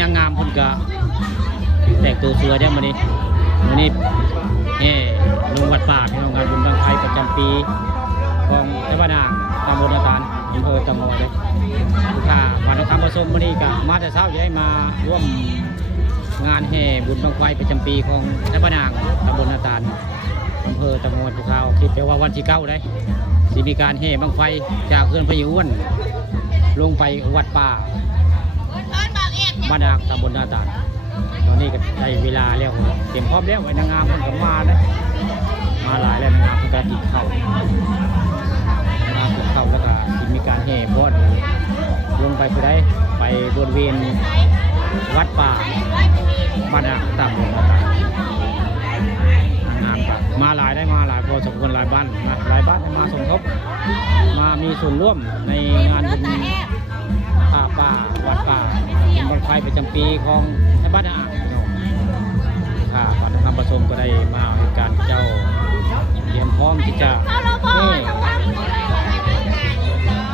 นางงามคนกะแต่งตัวสวยได้มื้อนี้ลงวัดป่าพี่น้องงานบุญบังไฟประจำปีของเจ้าบ้านนางตำบลนาตาลอำเภอตะงอยเลยลูกค้าวันน้องคำผสมมื้อนี้กะมาแต่เช้าจะได้มาร่วมงานแห่บุญบังไฟประจำปีของเจ้าบ้านนางตำบลนาตาลอำเภอตะงอยภูเขาคิดไปว่าวันที่9ได้สิมีการแห่บังไฟจากเขื่อนพะยูอ้วนลงไปวัดป่าบ้านนางตำบลนาตาลตอนนี้ก็ได้เวลาแล้วเตรียมพร้อมแล้วไว้นางงามคนก็มานะมาหลายแล้วนางงามคนก็ติดเข่าแล้วก็มีการแห่บอดลงไปคือได้ไปบริเวณวัดป่าบ้านนางตำบลนาตาลนางงามมาหลายได้มาหลายพอสมควรหลายบ้านมาสมทบมามีส่วนร่วมในงานบุญผ้าป่าวัดป่าบุญบังไฟประจำปีของบ้านนางค่ะก่อนทำผสมก็ได้มาในการเจ้าเตรียมพร้อมที่จะ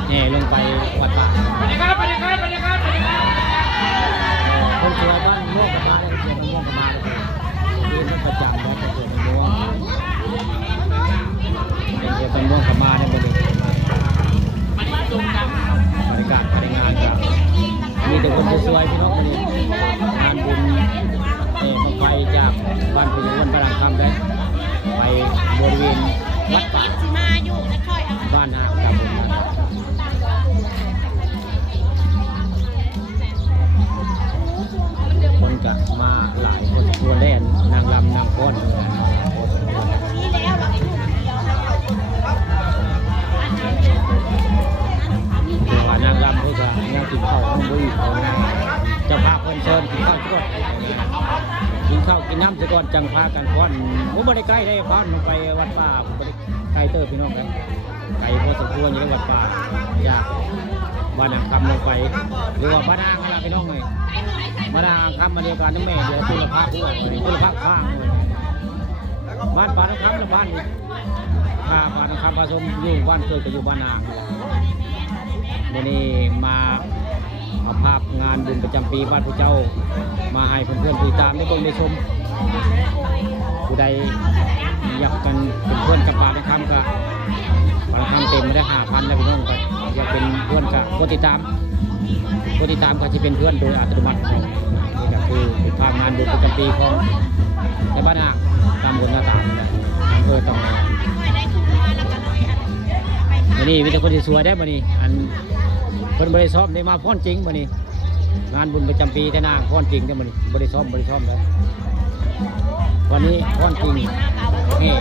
แห่ลงไปวัดป่าคนสวยบ้านม่วงกับมาเลยเตรียมม่วงกับมาเลยเรียนต้องประจำแล้วจะเกิดเป็นม่วงเตรียมเป็นม่วงกับมาได้หมดเลยบรรยากาศภายในงานกับมีแต่คนสวยพี่น้องคนนี้งานบุญบังไฟจากบ้านพยูนบ้านรังคำได้ไปบริเวณวัดป่าบ้านนางตำบลนาตาลคนกะมาหลายคนควรเล่นนางรำนางฟ้อนนางรำเพื่อจะนางกินข้าวของบุญเจ้าภาพเพิ่นเชิญกินข้าวก่อนกินข้าวกินน้ำซะก่อนจังพากันฟ้อนผมไม่ได้ใกล้ได้ฟ้อนลงไปวัดป่าผมไม่ได้ไกลเตอร์พี่น้องกันไกลพอสมควรอยู่ในวัดป่าจากบ้านนางคำลงไปหรือว่าบ้านนางอะไรพี่น้องเลยบ้านนางคำมาเดียวกันทั้งแม่เดียวตุลภาพด้วยตุลภาพข้างเลยบ้านป่านางคำและบ้านป่านางคำผสมอยู่บ้านเคยก็อยู่บ้านนางวันนี้มาเอาภาพงานบุญประจำปีบ้านพระเจ้ามาให้เพื่อนๆผู้ตามได้เบิ่งได้ชมผู้ใดอยากกันเป็นเพื่อนกับป่านางคำก็ป่านางคำเต็มไม่ได้5,000แล้วพี่น้องก็อยากเป็นเพื่อนกับกดติดตามก็จะเป็นเพื่อนโดยอัตโนมัตินี่ก็คือภาพงานบุญประจำปีของในบ้านนางตำบลนาตาลอำเภอตะงอยวันนี้มีแต่คนที่สวยได้มานี่อันคนบริซ้อมได้มาฟ้อนจริงมานี่งานบุญประจำปีที่นางฟ้อนจริงได้มานี่บริซ้อมเลยวันนี้ฟ้อนจริงนี่